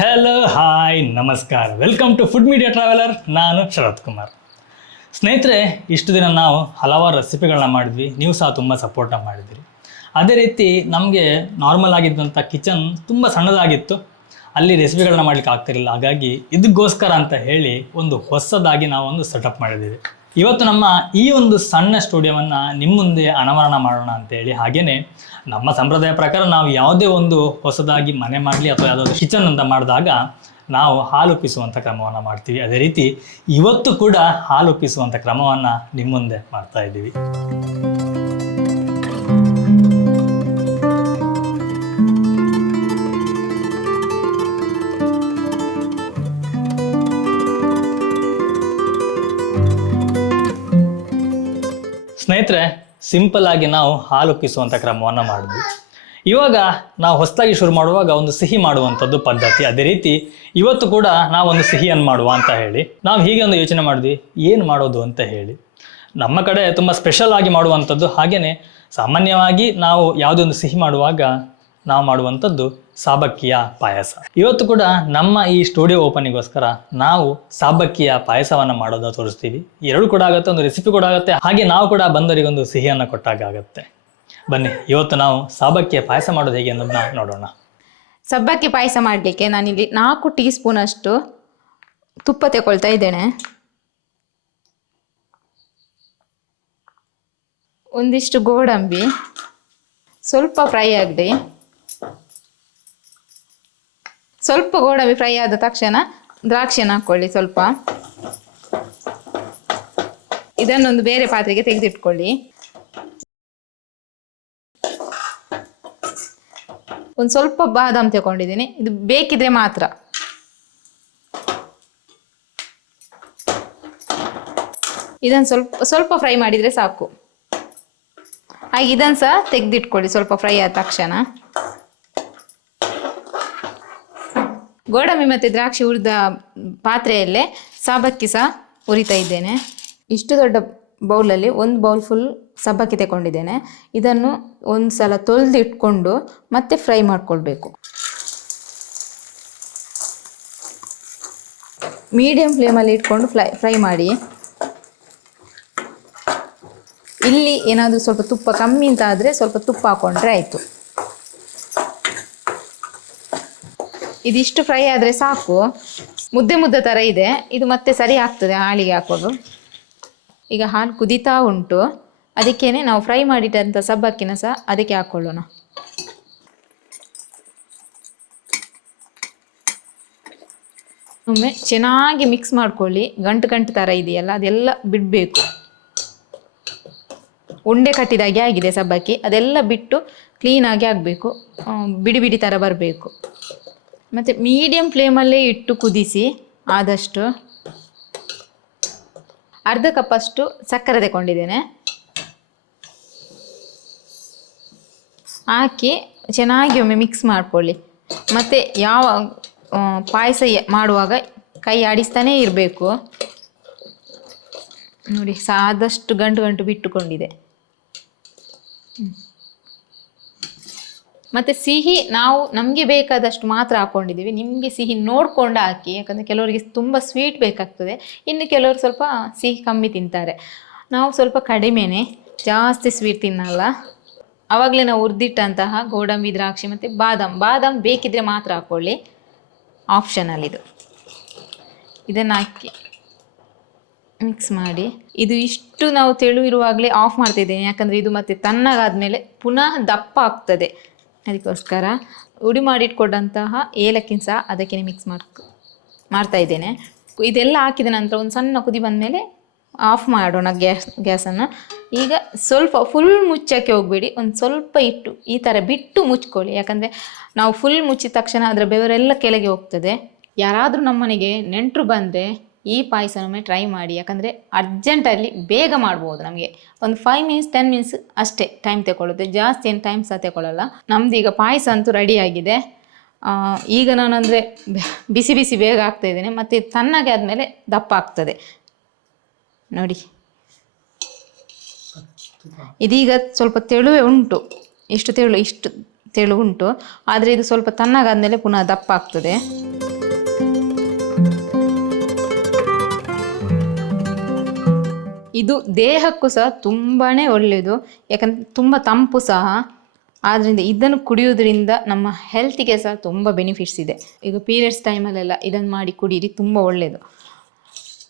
Hello hi ನಮಸ್ಕಾರ. Welcome to food media traveller ನಾನು ಶರತ್ ಕುಮಾರ್. ಸ್ನೇಹಿತರೆ, ಇಷ್ಟು ದಿನ ನಾವು ಹಲವಾರು ರೆಸಿಪಿಗಳನ್ನ ಮಾಡಿದ್ವಿ. ನೀವು ಸಹ ತುಂಬ ಸಪೋರ್ಟ್ನ ಮಾಡಿದ್ರಿ ಅದೇ ರೀತಿ ನಮಗೆ ನಾರ್ಮಲ್ ಆಗಿದ್ದಂಥ ಕಿಚನ್ ತುಂಬ ಸಣ್ಣದಾಗಿತ್ತು. ಅಲ್ಲಿ ರೆಸಿಪಿಗಳನ್ನ ಮಾಡ್ಲಿಕ್ಕೆ ಆಗ್ತಿರಲಿಲ್ಲ. ಹಾಗಾಗಿ ಇದಕ್ಕೋಸ್ಕರ ಅಂತ ಹೇಳಿ ಒಂದು ಹೊಸದಾಗಿ ನಾವು ಒಂದು ಸೆಟಪ್ ಮಾಡಿದ್ದೀವಿ. ಇವತ್ತು ನಮ್ಮ ಈ ಒಂದು ಸಣ್ಣ ಸ್ಟುಡಿಯೋವನ್ನು ನಿಮ್ಮ ಮುಂದೆ ಅನಾವರಣ ಮಾಡೋಣ ಅಂತೇಳಿ ಹಾಗೆಯೇ ನಮ್ಮ ಸಂಪ್ರದಾಯ ಪ್ರಕಾರ ನಾವು ಯಾವುದೇ ಒಂದು ಹೊಸದಾಗಿ ಮನೆ ಮಾಡಲಿ ಅಥವಾ ಯಾವುದಾದ್ರು ಕಿಚನ್ ಅಂತ ಮಾಡಿದಾಗ ನಾವು ಹಾಲು ಕ್ರಮವನ್ನು ಮಾಡ್ತೀವಿ. ಅದೇ ರೀತಿ ಇವತ್ತು ಕೂಡ ಹಾಲು ಉಪ್ಪಿಸುವಂಥ ಕ್ರಮವನ್ನು ನಿಮ್ಮ ಮುಂದೆ ಮಾಡ್ತಾ ಇದ್ದೀವಿ. ಸ್ನೇಹಿತರೆ ಸಿಂಪಲ್ ಆಗಿ ನಾವು ಹಾಲು ಉಪ್ಪಿಸುವಂಥ ಕ್ರಮವನ್ನು ಮಾಡಿದ್ವಿ. ಇವಾಗ ನಾವು ಹೊಸದಾಗಿ ಶುರು ಮಾಡುವಾಗ ಒಂದು ಸಿಹಿ ಮಾಡುವಂಥದ್ದು ಪದ್ಧತಿ. ಅದೇ ರೀತಿ ಇವತ್ತು ಕೂಡ ನಾವು ಒಂದು ಸಿಹಿಯನ್ನು ಮಾಡುವ ಅಂತ ಹೇಳಿ. ನಾವು ಹೀಗೆ ಒಂದು ಯೋಚನೆ ಮಾಡಿದ್ವಿ, ಏನು ಮಾಡೋದು ಅಂತ ಹೇಳಿ. ನಮ್ಮ ಕಡೆ ತುಂಬ ಸ್ಪೆಷಲ್ ಆಗಿ ಮಾಡುವಂಥದ್ದು ಹಾಗೆಯೇ ಸಾಮಾನ್ಯವಾಗಿ ನಾವು ಯಾವುದೇ ಒಂದು ಸಿಹಿ ಮಾಡುವಾಗ ನಾವು ಮಾಡುವಂಥದ್ದು ಸಾಬಕ್ಕಿಯ ಪಾಯಸ. ಇವತ್ತು ಕೂಡ ನಮ್ಮ ಈ ಸ್ಟುಡಿಯೋ ಓಪನಿಗೋಸ್ಕರ ನಾವು ಸಾಬಕ್ಕಿಯ ಪಾಯಸವನ್ನು ಮಾಡೋದ ತೋರಿಸ್ತೀವಿ. ಎರಡು ಕೂಡ ಆಗುತ್ತೆ, ಒಂದು ರೆಸಿಪಿ ಕೂಡ ಆಗುತ್ತೆ. ಹಾಗೆ ನಾವು ಕೂಡ ಬಂದವರಿಗೊಂದು ಸಿಹಿಯನ್ನು ಕೊಟ್ಟಾಗ ಆಗುತ್ತೆ. ಬನ್ನಿ, ಇವತ್ತು ನಾವು ಸಾಬಕ್ಕಿಯ ಪಾಯಸ ಮಾಡೋದು ಹೇಗೆ ಅನ್ನೋದನ್ನ ನೋಡೋಣ. ಸಬ್ಬಕ್ಕಿ ಪಾಯಸ ಮಾಡಲಿಕ್ಕೆ ನಾನಿಲ್ಲಿ ನಾಲ್ಕು ಟೀ ಸ್ಪೂನಷ್ಟು ತುಪ್ಪ ತಗೊಳ್ತಾ ಇದ್ದೇನೆ. ಒಂದಿಷ್ಟು ಗೋಡಂಬಿ, ಸ್ವಲ್ಪ ಫ್ರೈ ಆಗಲಿ. ಸ್ವಲ್ಪ ಗೋಡಂಬಿ ಫ್ರೈ ಆದ ತಕ್ಷಣ ದ್ರಾಕ್ಷಿಯನ್ನು ಹಾಕ್ಕೊಳ್ಳಿ ಸ್ವಲ್ಪ. ಇದನ್ನೊಂದು ಬೇರೆ ಪಾತ್ರೆಗೆ ತೆಗೆದಿಟ್ಕೊಳ್ಳಿ. ಒಂದು ಸ್ವಲ್ಪ ಬಾದಾಮ್ ತಗೊಂಡಿದ್ದೀನಿ. ಇದು ಬೇಕಿದ್ರೆ ಮಾತ್ರ. ಇದನ್ನು ಸ್ವಲ್ಪ ಸ್ವಲ್ಪ ಫ್ರೈ ಮಾಡಿದರೆ ಸಾಕು. ಹಾಗೆ ಇದನ್ನು ಸಹ ತೆಗೆದಿಟ್ಕೊಳ್ಳಿ ಸ್ವಲ್ಪ ಫ್ರೈ ಆದ ತಕ್ಷಣ. ಗೋಡಂಬಿ ಮತ್ತು ದ್ರಾಕ್ಷಿ ಹುರಿದ ಪಾತ್ರೆಯಲ್ಲೇ ಸಾಬಕ್ಕಿ ಸಹ ಹುರಿತಾ ಇದ್ದೇನೆ. ಇಷ್ಟು ದೊಡ್ಡ ಬೌಲಲ್ಲಿ ಒಂದು ಬೌಲ್ ಫುಲ್ ಸಬ್ಬಕ್ಕಿ ತಗೊಂಡಿದ್ದೇನೆ ಇದನ್ನು ಒಂದು ಸಲ ತೊಳೆದು ಇಟ್ಕೊಂಡು ಮತ್ತೆ ಫ್ರೈ ಮಾಡ್ಕೊಳ್ಬೇಕು. ಮೀಡಿಯಂ ಫ್ಲೇಮಲ್ಲಿ ಇಟ್ಕೊಂಡು ಫ್ರೈ ಫ್ರೈ ಮಾಡಿ. ಇಲ್ಲಿ ಏನಾದರೂ ಸ್ವಲ್ಪ ತುಪ್ಪ ಕಮ್ಮಿ ಅಂತ ಆದರೆ ಸ್ವಲ್ಪ ತುಪ್ಪ ಹಾಕೊಂಡ್ರೆ ಆಯಿತು. ಇದಿಷ್ಟು ಫ್ರೈ ಆದರೆ ಸಾಕು. ಮುದ್ದೆ ಮುದ್ದೆ ಥರ ಇದೆ. ಇದು ಮತ್ತೆ ಸರಿ ಆಗ್ತದೆ ಹಾಳಿಗೆ ಹಾಕೋದು. ಈಗ ಹಾಲು ಕುದಿತಾ ಉಂಟು. ಅದಕ್ಕೇ ನಾವು ಫ್ರೈ ಮಾಡಿಟ್ಟಂಥ ಸಬ್ಬಕ್ಕಿನ ಸಹ ಅದಕ್ಕೆ ಹಾಕ್ಕೊಳ್ಳೋಣ ಒಮ್ಮೆ ಚೆನ್ನಾಗಿ ಮಿಕ್ಸ್ ಮಾಡ್ಕೊಳ್ಳಿ. ಗಂಟು ಗಂಟು ಥರ ಇದೆಯಲ್ಲ, ಅದೆಲ್ಲ ಬಿಡಬೇಕು. ಉಂಡೆ ಕಟ್ಟಿದಾಗೆ ಆಗಿದೆ ಸಬ್ಬಕ್ಕಿ. ಅದೆಲ್ಲ ಬಿಟ್ಟು ಕ್ಲೀನಾಗಿ ಆಗಬೇಕು ಬಿಡಿ ಬಿಡಿ ಥರ ಬರಬೇಕು. ಮತ್ತು ಮೀಡಿಯಮ್ ಫ್ಲೇಮಲ್ಲೇ ಇಟ್ಟು ಕುದಿಸಿ ಆದಷ್ಟು ಅರ್ಧ ಕಪ್ಪಷ್ಟು ಸಕ್ಕರೆ ತಗೊಂಡಿದ್ದೇನೆ ಹಾಕಿ ಚೆನ್ನಾಗಿ ಒಮ್ಮೆ ಮಿಕ್ಸ್ ಮಾಡ್ಕೊಳ್ಳಿ. ಮತ್ತು ಯಾವ ಪಾಯಸ ಮಾಡುವಾಗ ಕೈ ಆಡಿಸ್ತಾನೇ ಇರಬೇಕು. ನೋಡಿ ಸಾದಷ್ಟು ಗಂಟು ಗಂಟು ಬಿಟ್ಟುಕೊಂಡಿದೆ. ಮತ್ತೆ ಸಿಹಿ ನಾವು ನಮಗೆ ಬೇಕಾದಷ್ಟು ಮಾತ್ರ ಹಾಕೊಂಡಿದ್ದೀವಿ. ನಿಮಗೆ ಸಿಹಿ ನೋಡ್ಕೊಂಡು ಹಾಕಿ, ಯಾಕಂದರೆ ಕೆಲವರಿಗೆ ತುಂಬ ಸ್ವೀಟ್ ಬೇಕಾಗ್ತದೆ. ಇನ್ನು ಕೆಲವರು ಸ್ವಲ್ಪ ಸಿಹಿ ಕಮ್ಮಿ ತಿಂತಾರೆ. ನಾವು ಸ್ವಲ್ಪ ಕಡಿಮೆನೆ, ಜಾಸ್ತಿ ಸ್ವೀಟ್ ತಿನ್ನಲ್ಲ. ಆವಾಗಲೇ ನಾವು ಹುರಿದಿಟ್ಟಂತಹ ಗೋಡಂಬಿ, ದ್ರಾಕ್ಷಿ ಮತ್ತು ಬಾದಾಮ್. ಬಾದಾಮ್ ಬೇಕಿದ್ರೆ ಮಾತ್ರ ಹಾಕ್ಕೊಳ್ಳಿ ಆಪ್ಷನಲ್ ಇದು. ಇದನ್ನು ಹಾಕಿ ಮಿಕ್ಸ್ ಮಾಡಿ. ಇದು ಇಷ್ಟು ನಾವು ತೆಳು ಇರುವಾಗಲೇ ಆಫ್ ಮಾಡ್ತಿದ್ದೇನೆ ಯಾಕಂದರೆ ಇದು ಮತ್ತೆ ತಣ್ಣಗಾದ್ಮೇಲೆ ಪುನಃ ದಪ್ಪ ಆಗ್ತದೆ. ಅದಕ್ಕೋಸ್ಕರ ಉಡಿ ಮಾಡಿಟ್ಕೊಂಡಂತಹ ಏಲಕ್ಕಿನ ಸಹ ಅದಕ್ಕೆ ಮಿಕ್ಸ್ ಮಾಡ್, ಮಾಡ್ತಾ ಇದ್ದೇನೆ. ಇದೆಲ್ಲ ಹಾಕಿದ ನಂತರ ಒಂದು ಸಣ್ಣ ಕುದಿ ಬಂದಮೇಲೆ ಆಫ್ ಮಾಡೋಣ ಗ್ಯಾಸ್, ಗ್ಯಾಸನ್ನು. ಈಗ ಸ್ವಲ್ಪ ಫುಲ್ ಮುಚ್ಚಕ್ಕೆ ಹೋಗಬೇಡಿ. ಒಂದು ಸ್ವಲ್ಪ ಇಟ್ಟು ಈ ಥರ ಬಿಟ್ಟು ಮುಚ್ಕೊಳ್ಳಿ. ಯಾಕಂದರೆ ನಾವು ಫುಲ್ ಮುಚ್ಚಿದ ತಕ್ಷಣ ಅದರ ಬೆವರೆಲ್ಲ ಕೆಳಗೆ ಹೋಗ್ತದೆ. ಯಾರಾದರೂ ನಮ್ಮನೆಗೆ ನೆಂಟರು ಬಂದರೆ ಈ ಪಾಯಸನೊಮ್ಮೆ ಟ್ರೈ ಮಾಡಿ, ಯಾಕಂದರೆ ಅರ್ಜೆಂಟಲ್ಲಿ ಬೇಗ ಮಾಡ್ಬೋದು ನಮಗೆ. ಒಂದು ಫೈವ್ ಮಿನಿಟ್ಸ್ ಟೆನ್ ಮಿನಿಟ್ಸ್ ಅಷ್ಟೇ ಟೈಮ್ ತಗೊಳ್ಳುತ್ತೆ ಜಾಸ್ತಿ ಏನು ಟೈಮ್ ಸಹ ತಗೊಳ್ಳಲ್ಲ ನಮ್ದು ಈಗ ಪಾಯಸ ಅಂತೂ ರೆಡಿ ಆಗಿದೆ. ಈಗ ನಾನು ಅಂದರೆ ಬಿಸಿ ಬಿಸಿ ಬೇಗ ಆಗ್ತಾ ಇದ್ದೇನೆ. ಮತ್ತು ತಣ್ಣಗೆ ಆದಮೇಲೆ ದಪ್ಪ ಆಗ್ತದೆ. ನೋಡಿ. ಇದೀಗ ಸ್ವಲ್ಪ ತೆಳುವೆ ಉಂಟು. ಇಷ್ಟು ತೆಳು ಇಷ್ಟು ತೆಳು ಉಂಟು ಆದರೆ ಇದು ಸ್ವಲ್ಪ ತಣ್ಣಗಾದ್ಮೇಲೆ ಪುನಃ ದಪ್ಪ ಆಗ್ತದೆ. ಇದು ದೇಹಕ್ಕೂ ಸಹ ತುಂಬಾ ಒಳ್ಳೆಯದು. ಯಾಕಂದ್ರೆ ತುಂಬ ತಂಪು ಸಹ. ಆದ್ದರಿಂದ ಇದನ್ನು ಕುಡಿಯೋದ್ರಿಂದ ನಮ್ಮ ಹೆಲ್ತಿಗೆ ಸಹ ತುಂಬ ಬೆನಿಫಿಟ್ಸ್ ಇದೆ. ಈಗ ಪೀರಿಯಡ್ಸ್ ಟೈಮಲ್ಲೆಲ್ಲ ಇದನ್ನು ಮಾಡಿ ಕುಡೀರಿ, ತುಂಬ ಒಳ್ಳೆಯದು.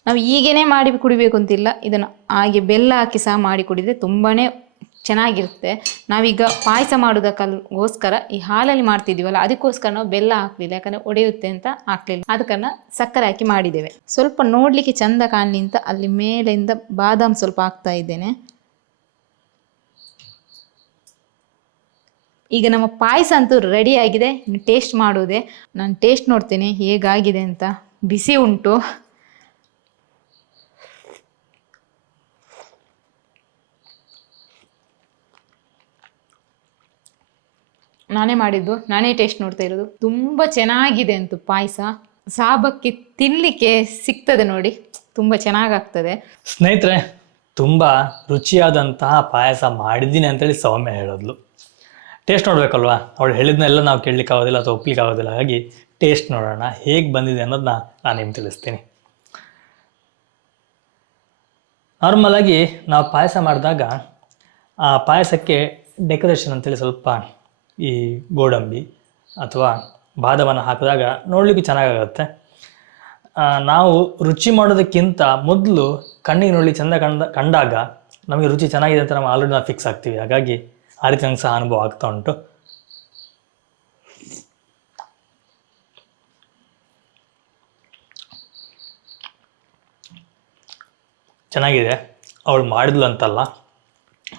ನಾವು ಈಗೇನೆ ಮಾಡಿ ಕುಡಿಬೇಕು ಅಂತಿಲ್ಲ, ಇದನ್ನು ಹಾಗೆ ಬೆಲ್ಲ ಹಾಕಿ ಸಹ ಮಾಡಿ ಕುಡಿದರೆ ತುಂಬಾ ಚೆನ್ನಾಗಿರುತ್ತೆ. ನಾವೀಗ ಪಾಯಸ ಮಾಡೋದಕ್ಕೋಸ್ಕರ ಈ ಹಾಲಲ್ಲಿ ಮಾಡ್ತಿದ್ದೀವಲ್ಲ, ಅದಕ್ಕೋಸ್ಕರ ನಾವು ಬೆಲ್ಲ ಹಾಕ್ಲಿಲ್ಲ ಯಾಕಂದರೆ ಒಡೆಯುತ್ತೆ ಅಂತ ಹಾಕ್ಲಿಲ್ಲ. ಅದಕ್ಕನ್ನ ಸಕ್ಕರೆ ಹಾಕಿ ಮಾಡಿದ್ದೇವೆ. ಸ್ವಲ್ಪ ನೋಡಲಿಕ್ಕೆ ಚಂದ ಕಾಣಲಿ ಅಂತ ಅಲ್ಲಿ ಮೇಲಿಂದ ಬಾದಾಮ್ ಸ್ವಲ್ಪ ಹಾಕ್ತಾ ಇದ್ದೇನೆ. ಈಗ ನಮ್ಮ ಪಾಯಸ ಅಂತೂ ರೆಡಿ ಆಗಿದೆ. ಟೇಸ್ಟ್ ಮಾಡೋದೆ. ನಾನು ಟೇಸ್ಟ್ ನೋಡ್ತೇನೆ ಹೇಗಾಗಿದೆ ಅಂತ. ಬಿಸಿ ಉಂಟು. ನಾನೇ ಮಾಡಿದ್ದು, ನಾನೇ ಟೇಸ್ಟ್ ನೋಡ್ತಾ ಇರೋದು. ತುಂಬ ಚೆನ್ನಾಗಿದೆ ಅಂತು ಪಾಯಸ. ಸಾಬಕ್ಕೆ ತಿನ್ನಲಿಕ್ಕೆ ಸಿಗ್ತದೆ ನೋಡಿ. ತುಂಬ ಚೆನ್ನಾಗಾಗ್ತದೆ. ಸ್ನೇಹಿತರೆ, ತುಂಬ ರುಚಿಯಾದಂತಹ ಪಾಯಸ ಮಾಡಿದ್ದೀನಿ ಅಂತೇಳಿ ಸೌಮ್ಯ ಹೇಳಿದ್ಲು. ಟೇಸ್ಟ್ ನೋಡಬೇಕಲ್ವಾ? ಅವಳು ಹೇಳಿದ್ನೆಲ್ಲ ನಾವು ಕೇಳಲಿಕ್ಕೆ ಆಗೋದಿಲ್ಲ ಅಥವಾ ಒಪ್ಲಿಕ್ಕೆ ಆಗೋದಿಲ್ಲ. ಹಾಗಾಗಿ ಟೇಸ್ಟ್ ನೋಡೋಣ. ಹೇಗೆ ಬಂದಿದೆ ಅನ್ನೋದನ್ನ ನಾನು ನಿಮ್ಗೆ ತಿಳಿಸ್ತೀನಿ. ನಾರ್ಮಲಾಗಿ ನಾವು ಪಾಯಸ ಮಾಡಿದಾಗ ಆ ಪಾಯಸಕ್ಕೆ ಡೆಕೋರೇಷನ್ ಅಂತೇಳಿ ಸ್ವಲ್ಪ ಈ ಗೋಡಂಬಿ ಅಥವಾ ಬಾದವನ್ನು ಹಾಕಿದಾಗ ನೋಡಲಿಕ್ಕೆ ಚೆನ್ನಾಗಾಗತ್ತೆ. ನಾವು ರುಚಿ ಮಾಡೋದಕ್ಕಿಂತ ಮೊದಲು ಕಣ್ಣಿಗೆ ನೋಡಿ ಚೆಂದ ಕಂಡ, ಕಂಡಾಗ ನಮಗೆ ರುಚಿ ಚೆನ್ನಾಗಿದೆ ಅಂತ ನಾವು ಆಲ್ರೆಡಿ ನಾವು ಫಿಕ್ಸ್ ಆಗ್ತೀವಿ. ಹಾಗಾಗಿ ಆ ರೀತಿ ನಂಗೆ ಸಹ ಅನುಭವ ಆಗ್ತಾ ಉಂಟು. ಚೆನ್ನಾಗಿದೆ. ಅವಳು ಮಾಡಿದ್ಲು ಅಂತಲ್ಲ.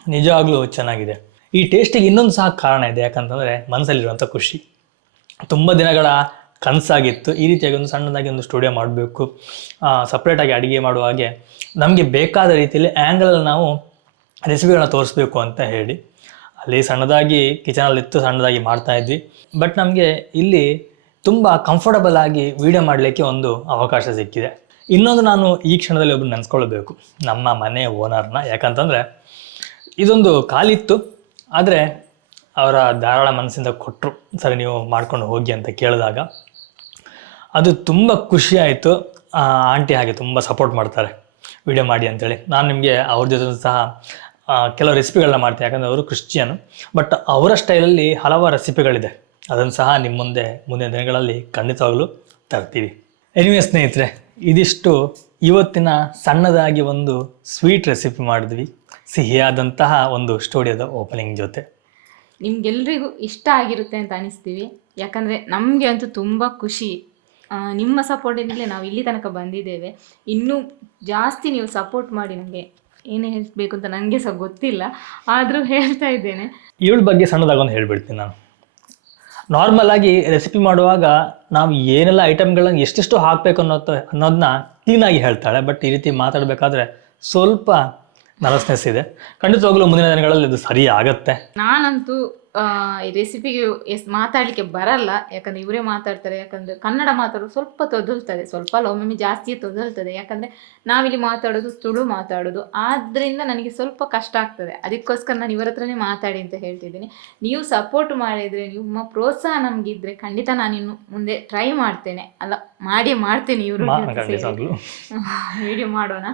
ನಿಜವಾಗ್ಲೂ ಚೆನ್ನಾಗಿದೆ. ಈ ಟೇಸ್ಟಿಗೆ ಇನ್ನೊಂದು ಸಹ ಕಾರಣ ಇದೆ. ಯಾಕಂತಂದರೆ ಮನಸ್ಸಲ್ಲಿರುವಂಥ ಖುಷಿ. ತುಂಬ ದಿನಗಳ ಕನಸಾಗಿತ್ತು. ಈ ರೀತಿಯಾಗಿ ಒಂದು ಸಣ್ಣದಾಗಿ ಒಂದು ಸ್ಟುಡಿಯೋ ಮಾಡಬೇಕು. ಸಪ್ರೇಟಾಗಿ ಅಡುಗೆ ಮಾಡುವ ಹಾಗೆ ನಮಗೆ ಬೇಕಾದ ರೀತಿಯಲ್ಲಿ ಆ್ಯಂಗಲಲ್ಲಿ ನಾವು ರೆಸಿಪಿಗಳನ್ನ ತೋರಿಸ್ಬೇಕು ಅಂತ ಹೇಳಿ. ಅಲ್ಲಿ ಸಣ್ಣದಾಗಿ ಕಿಚನಲ್ಲಿತ್ತು ಸಣ್ಣದಾಗಿ ಮಾಡ್ತಾ ಇದ್ವಿ. ಬಟ್ ನಮಗೆ ಇಲ್ಲಿ ತುಂಬ ಕಂಫರ್ಟಬಲ್ ಆಗಿ ವಿಡಿಯೋ ಮಾಡಲಿಕ್ಕೆ ಒಂದು ಅವಕಾಶ ಸಿಕ್ಕಿದೆ. ಇನ್ನೊಂದು ನಾನು ಈ ಕ್ಷಣದಲ್ಲಿ ಒಬ್ಬರು ನೆನೆಸ್ಕೊಳ್ಬೇಕು. ನಮ್ಮ ಮನೆ ಓನರ್ನ ಯಾಕಂತಂದರೆ ಇದೊಂದು ಕಾಲಿತ್ತು. ಆದರೆ ಅವರ ಧಾರಾಳ ಮನಸ್ಸಿಂದ ಕೊಟ್ಟರು ಸರಿ, ನೀವು ಮಾಡ್ಕೊಂಡು ಹೋಗಿ ಅಂತ ಕೇಳಿದಾಗ ಅದು ತುಂಬ ಖುಷಿ ಆಯಿತು. ಆಂಟಿ ಹಾಗೆ ತುಂಬ ಸಪೋರ್ಟ್ ಮಾಡ್ತಾರೆ. ವಿಡಿಯೋ ಮಾಡಿ ಅಂತೇಳಿ. ನಾನು ನಿಮಗೆ ಅವ್ರ ಜೊತೆ ಸಹ ಕೆಲವು ರೆಸಿಪಿಗಳನ್ನ ಮಾಡ್ತೀನಿ. ಯಾಕಂದರೆ ಅವರು ಕ್ರಿಶ್ಚಿಯನ್ ಬಟ್ ಅವರ ಸ್ಟೈಲಲ್ಲಿ ಹಲವಾರು ರೆಸಿಪಿಗಳಿದೆ ಅದನ್ನು ಸಹ ನಿಮ್ಮ ಮುಂದೆ, ಮುಂದಿನ ದಿನಗಳಲ್ಲಿ ಖಂಡಿತವಾಗಲೂ ತರ್ತೀವಿ. ಎನಿವೆ ಸ್ನೇಹಿತರೆ, ಇದಿಷ್ಟು ಇವತ್ತಿನ ಸಣ್ಣದಾಗಿ ಒಂದು ಸ್ವೀಟ್ ರೆಸಿಪಿ ಮಾಡಿದ್ವಿ. ಸಿಹಿಯಾದಂತಹ ಒಂದು ಸ್ಟುಡಿಯೋದ ಓಪನಿಂಗ್ ಜೊತೆ. ನಿಮ್ಗೆಲ್ರಿಗೂ ಇಷ್ಟ ಆಗಿರುತ್ತೆ ಅಂತ ಅನಿಸ್ತೀವಿ. ಯಾಕಂದರೆ ನಮಗೆ ಅಂತೂ ತುಂಬ ಖುಷಿ. ಆ, ನಿಮ್ಮ ಸಪೋರ್ಟಿಂದಲೇ ನಾವು ಇಲ್ಲಿ ತನಕ ಬಂದಿದ್ದೇವೆ. ಇನ್ನೂ ಜಾಸ್ತಿ ನೀವು ಸಪೋರ್ಟ್ ಮಾಡಿ ನಮಗೆ ಏನು ಹೇಳಬೇಕು ಅಂತ ನನಗೆ ಸಹ ಗೊತ್ತಿಲ್ಲ. ಆದರೂ ಹೇಳ್ತಾ ಇದ್ದೇನೆ. ಇವಳ ಬಗ್ಗೆ ಸಣ್ಣದಾಗಿ ಒಂದು ಹೇಳ್ಬಿಡ್ತೀನಿ ನಾನು. ನಾರ್ಮಲ್ ಆಗಿ ರೆಸಿಪಿ ಮಾಡುವಾಗ ನಾವು ಏನೆಲ್ಲ ಐಟಮ್ಗಳನ್ನ ಎಷ್ಟೆಷ್ಟು ಹಾಕಬೇಕು ಅನ್ನೋದು ಅನ್ನೋದನ್ನ ಕ್ಲೀನಾಗಿ ಹೇಳ್ತಾಳೆ. ಬಟ್ ಈ ರೀತಿ ಮಾತಾಡಬೇಕಾದ್ರೆ ಸ್ವಲ್ಪ ನರ್ವಸ್ನೆಸ್ ಇದೆ. ಖಂಡಿತವಾಗ್ಲೂ ಮುಂದಿನ ದಿನಗಳಲ್ಲಿ ಇದು ಸರಿ ಆಗತ್ತೆ. ನಾನಂತೂ ಆ, ಈ ರೆಸಿಪಿಗೆ ಎಸ್ ಮಾತಾಡ್ಲಿಕ್ಕೆ ಬರಲ್ಲ. ಯಾಕಂದ್ರೆ ಇವರೇ ಮಾತಾಡ್ತಾರೆ. ಯಾಕಂದ್ರೆ ಕನ್ನಡ ಮಾತಾಡೋದು ಸ್ವಲ್ಪ ತೊದಲ್ತದೆ. ಸ್ವಲ್ಪ ಅಲ್ಲ ಒಮ್ಮೊಮ್ಮೆ ಜಾಸ್ತಿ ತೊದಲ್ತದೆ. ಯಾಕಂದ್ರೆ ನಾವಿಲ್ಲಿ ಮಾತಾಡೋದು ತುಳು ಮಾತಾಡೋದು. ಆದ್ರಿಂದ ನನಗೆ ಸ್ವಲ್ಪ ಕಷ್ಟ ಆಗ್ತದೆ. ಅದಕ್ಕೋಸ್ಕರ ನಾನು ಇವರ ಹತ್ರನೇ ಮಾತಾಡಿ ಅಂತ ಹೇಳ್ತಿದ್ದೀನಿ. ನೀವು ಸಪೋರ್ಟ್ ಮಾಡಿದ್ರೆ ನಿಮ್ಮ ಪ್ರೋತ್ಸಾಹ ನಮಗಿದ್ರೆ ಖಂಡಿತ ನಾನು ಇನ್ನು ಮುಂದೆ ಟ್ರೈ ಮಾಡ್ತೇನೆ. ಅಲ್ಲ ಮಾಡಿ ಮಾಡ್ತೇನೆ ಇವರು ಮಾ ಖಂಡಿತವಾಗ್ಲೂ ವಿಡಿಯೋ ಮಾಡೋಣ.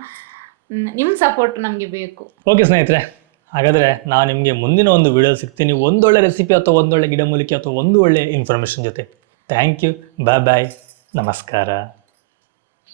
ನಿಮ್ಮ ಸಪೋರ್ಟ್ ನಮಗೆ ಬೇಕು. ಓಕೆ ಸ್ನೇಹಿತರೆ, ಹಾಗಾದರೆ ನಾನು ನಿಮಗೆ ಮುಂದಿನ ಒಂದು ವಿಡಿಯೋ ಸಿಗ್ತೀನಿ. ಒಂದೊಳ್ಳೆ ರೆಸಿಪಿ ಅಥವಾ ಒಂದೊಳ್ಳೆ ಗಿಡಮೂಲಿಕೆ ಅಥವಾ ಒಂದು ಒಳ್ಳೆ ಇನ್ಫಾರ್ಮೇಷನ್ ಜೊತೆ. ಥ್ಯಾಂಕ್ ಯು ಬಾಯ್ ಬಾಯ್ ನಮಸ್ಕಾರ.